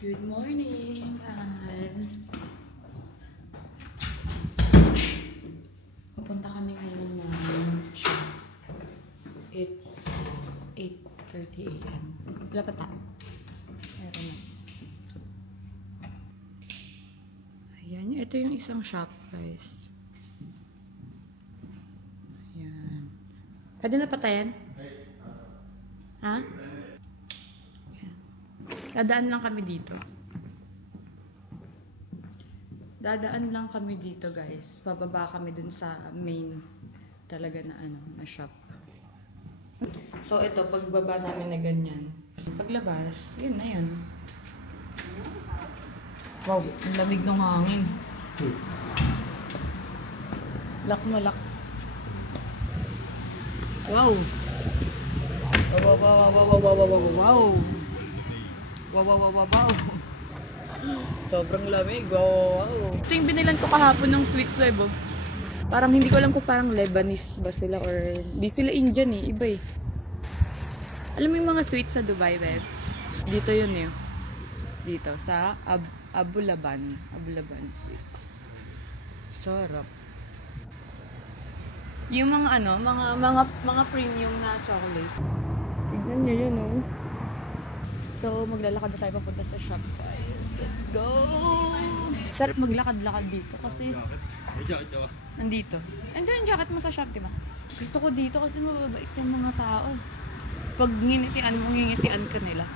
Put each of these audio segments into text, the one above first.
Good morning, mahal. Pupunta kami ngayon ng shop. It's 8:30 AM. Wala pa tayo. Meron na. Ayan. Ito yung isang shop, guys. Ayan. Pwede na patayan? Ha? Dadaan lang kami dito. Dadaan lang kami dito, guys. Bababa kami dun sa main talaga na na shop. So ito, pagbaba namin na ganyan. Paglabas, yun na yun. Wow, ang lamig ng hangin. Lock mo, lock. Wow. Wow, wow, wow, wow, wow, wow, wow, wow. Wow, wow, wow, wow, wow. Sobrang lamig. Wow, wow. Ito yung binilan ko kahapon ng sweets web, oh. Parang hindi ko alam kung parang Lebanese ba sila or di sila Indian eh. Iba eh. Alam mo yung mga sweets sa Dubai, web? Dito yun eh. Dito. Sa Abu Laban. Abu Laban sweets. Sarap. Yung mga mga premium na chocolate. Tignan nyo yun, oh. So, maglalakad na tayo papunta sa shop, guys. Let's go! Sarap maglakad-lakad dito kasi nandito. Andiyan yung jacket mo sa shop, diba? Gusto ko dito kasi mababait yung mga tao. Pag nginitian mo, ngingitian ka nila.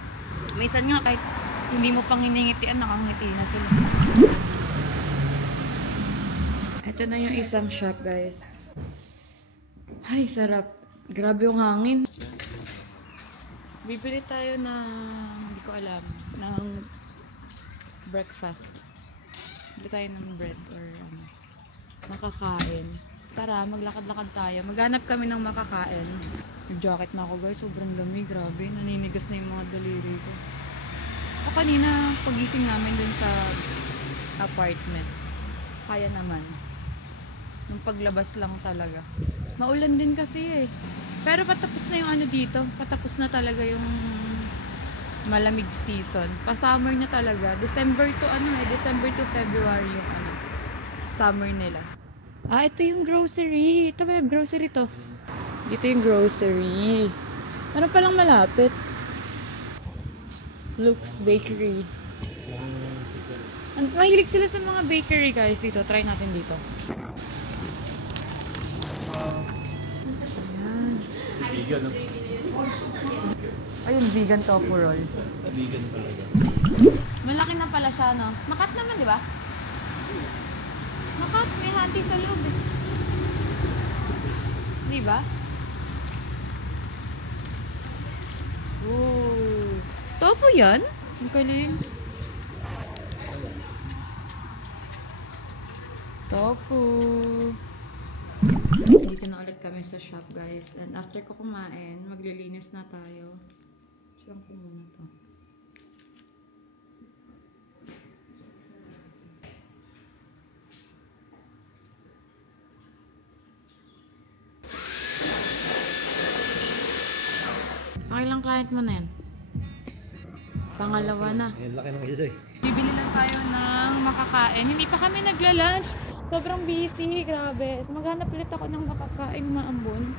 Minsan nga kahit hindi mo pang nginitian, nakangiti na sila. Ito na yung isang shop, guys. Ay, sarap. Grabe yung hangin. Bibili tayo ng, hindi ko alam, ng breakfast. Bibili tayo ng bread or makakain. Tara, maglakad-lakad tayo. Maghanap kami ng makakain. Nag-jacket na ako, guys. Sobrang lamig. Grabe. Naninigas na yung mga daliri ko. O kanina, pagising namin dun sa apartment. Kaya naman. Nung paglabas lang talaga. Maulan din kasi eh. Pero patapos na yung dito. Patapos na talaga yung malamig season. Pa-summer na talaga. December to December to February yung summer nila. Ah, ito yung grocery. Ito ba yung grocery to? Dito yung grocery. Ano palang malapit? Luke's Bakery. Mahilig sila sa mga bakery, guys. Dito, try natin dito. Vegan, no? Ayun, vegan tofu roll. Vegan talaga. Malaki na pala siya, no? Makat naman, di ba? Makat, may hanti sa loob, eh. Di ba? Oh. Tofu yan? Ang galing. Tofu. Dito na ulit kami sa shop, guys. And after ko kumain, maglilinis na tayo. Shampoo muna to. Pangilang client mo na yan? Pangalawa na. Ang laki ng isa eh. Bibili lang tayo ng makakain. Hindi pa kami nagla-lunch. Sobrang busy, grabe. Maghanap ulit ako ng makakain, maambon.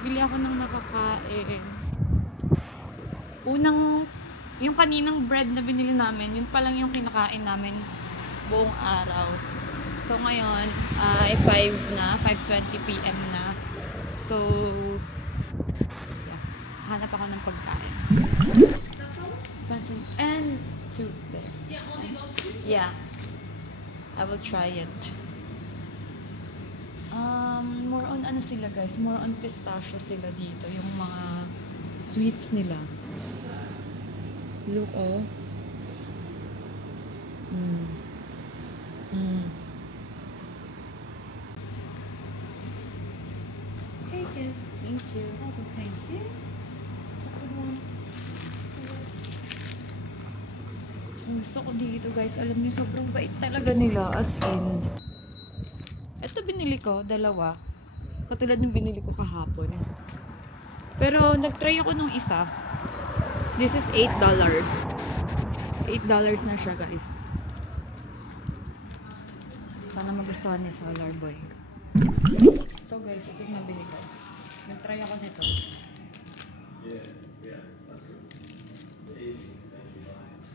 Bibili ako ng makakain. Yung kaninang bread na binili namin, yun pa lang yung kinakain namin buong araw. So ngayon, ay 5 na, 5:20 PM na. So, yeah. Hanap ako ng pagkain. And soup there. Yeah, only those two? Yeah. I will try it. More on sila, guys. More on pistachio sila dito. Yung mga sweets nila. Look, oh. Thank you. Thank you. Thank you. Gusto ko dito, guys. Alam niyo, sobrang bait talaga nila. As in. Ito binili ko, dalawa. Katulad ng binili ko kahapon. Pero nag-try ako nung isa. This is $8. $8 na siya, guys. Sana magustuhan niya Solar Boy. So guys, ito yung nabili ko. Nag-try ako nito.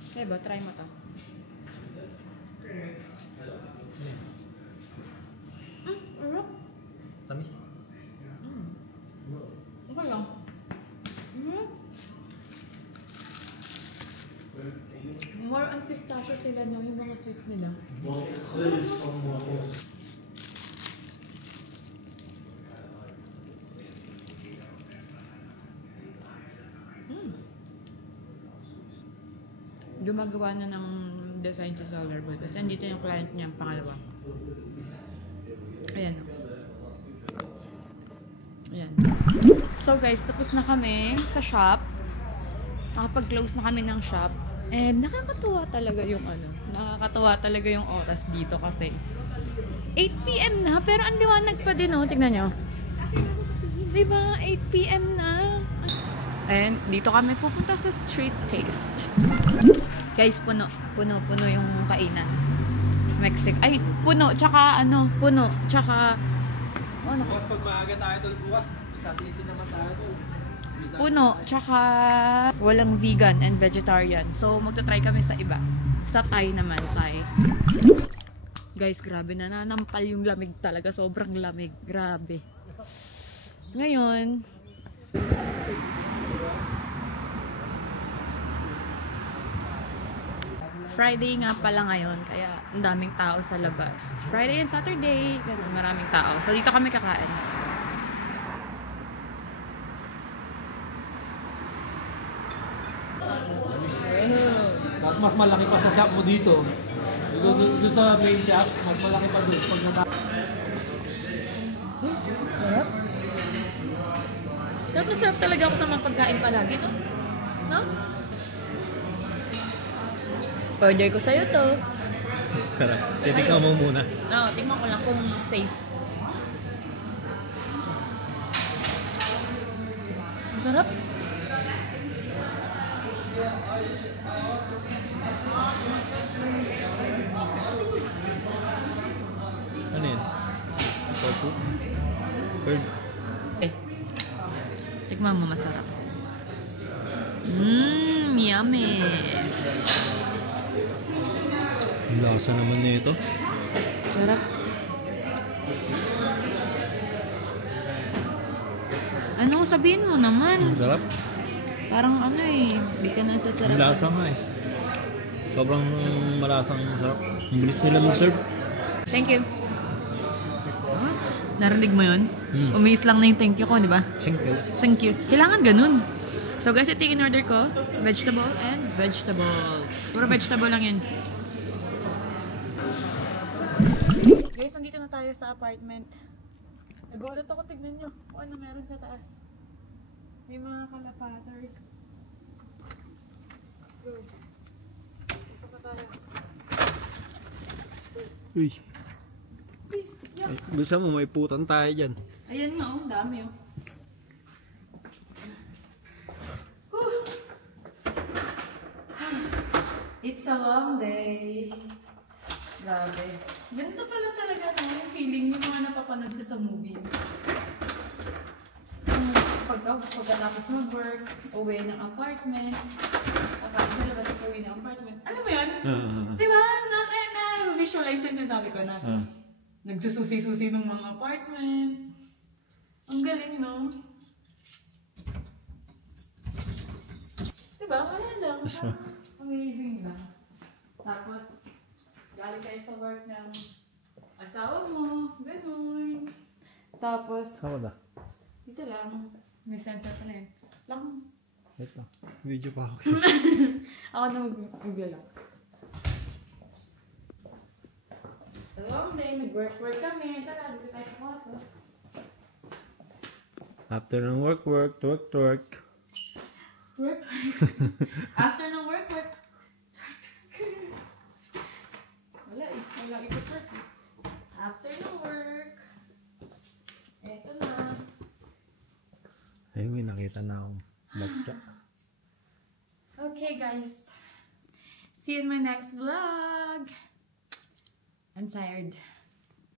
Okay ba? Try mo to. Arap. Tamis. Okay lang. More on pistachio sila, no? Yung mga sweets nila. Gumagawa na ng design sa Solar Boy. Kasi andito yung client niya, pangalawa. Ayan. Ayan. So guys, tapos na kami sa shop. Nakapag-close na kami ng shop. And nakakatuwa talaga yung nakakatuwa talaga yung oras dito kasi 8 PM na, pero ang liwanag pa din, oh. Tignan nyo. Diba? 8 PM na. And dito kami pupunta sa Street Taste. Guys, puno yung kainan. Mexico. Ay, puno, tsaka puno, tsaka Bukas pag maaga tayo doon bukas, sasipin naman tayo doon. puno, tsaka walang vegan and vegetarian. So, magta-try kami sa iba. Sa Thai naman, Thai. Guys, grabe na nanampal yung lamig talaga. Sobrang lamig. Grabe. Ngayon, Friday nga pala ngayon, kaya ang daming tao sa labas. Friday and Saturday, ganun, maraming tao. So, dito kami kakain. Mas malaki pa sa shop mo dito. Dito sa main shop, mas malaki pa doon. Pag Sarap. Sarap na sarap talaga ako sa mga pagkain palagi, no? No? Order ko sa'yo to. sarap. Titikman mo muna. Oo, tingnan ko lang kung safe. Ang sarap. Ano yun? Tofu? Curd? Tikman mo, masarap. Yummy. Ang lasa naman nito. Sarap. Ano, sabihin mo naman. Ang sarap. Parang hindi ka na sasarap. Ang lasa nga eh. Sobrang malasang sarap. Ang bilis nila mag-serve. Thank you. Narinig mo yun? Umiis lang na yung thank you ko, di ba? Thank you. Thank you. Kailangan ganun. So guys, ito yung in-order ko. Vegetable and vegetable. Puro vegetable lang yun. Guys, nandito na tayo sa apartment. Nagulat ako, tignan nyo kung ano meron sa taas. May mga kalapaters. Go. Ito pa tayo. Uy. Ay, gusto mo, may putan tayo dyan. Ayan nga, ang dami oh. It's a long day. Grabe. Ganito pala talaga yung feeling yung mga napapanood ko sa movie. Pagkatapos mag-work, uwi ng apartment, tapos sa labas at uwi ng apartment. Alam mo yan? Diba? Na-visualize yung sabi ko na nagsususi-susi ng mga apartment. Ang galing, no? Diba? Wala lang. Amazing ba? Tapos, galing kayo sa work ng asawa mo. Ganun. Tapos, Saan ba? dito lang. May sensor pa na yun. Lang. Ito. Video pa ako. Ako na mag-vlog. Long day, nag-work kami. Tara, dito tayo sa kwarto. After ng work. Work. After ng work. Wala ikot-work. After ng work. Eto na. Ayun, may nakita na akong batya. Okay, guys. See you in my next vlog. I'm tired.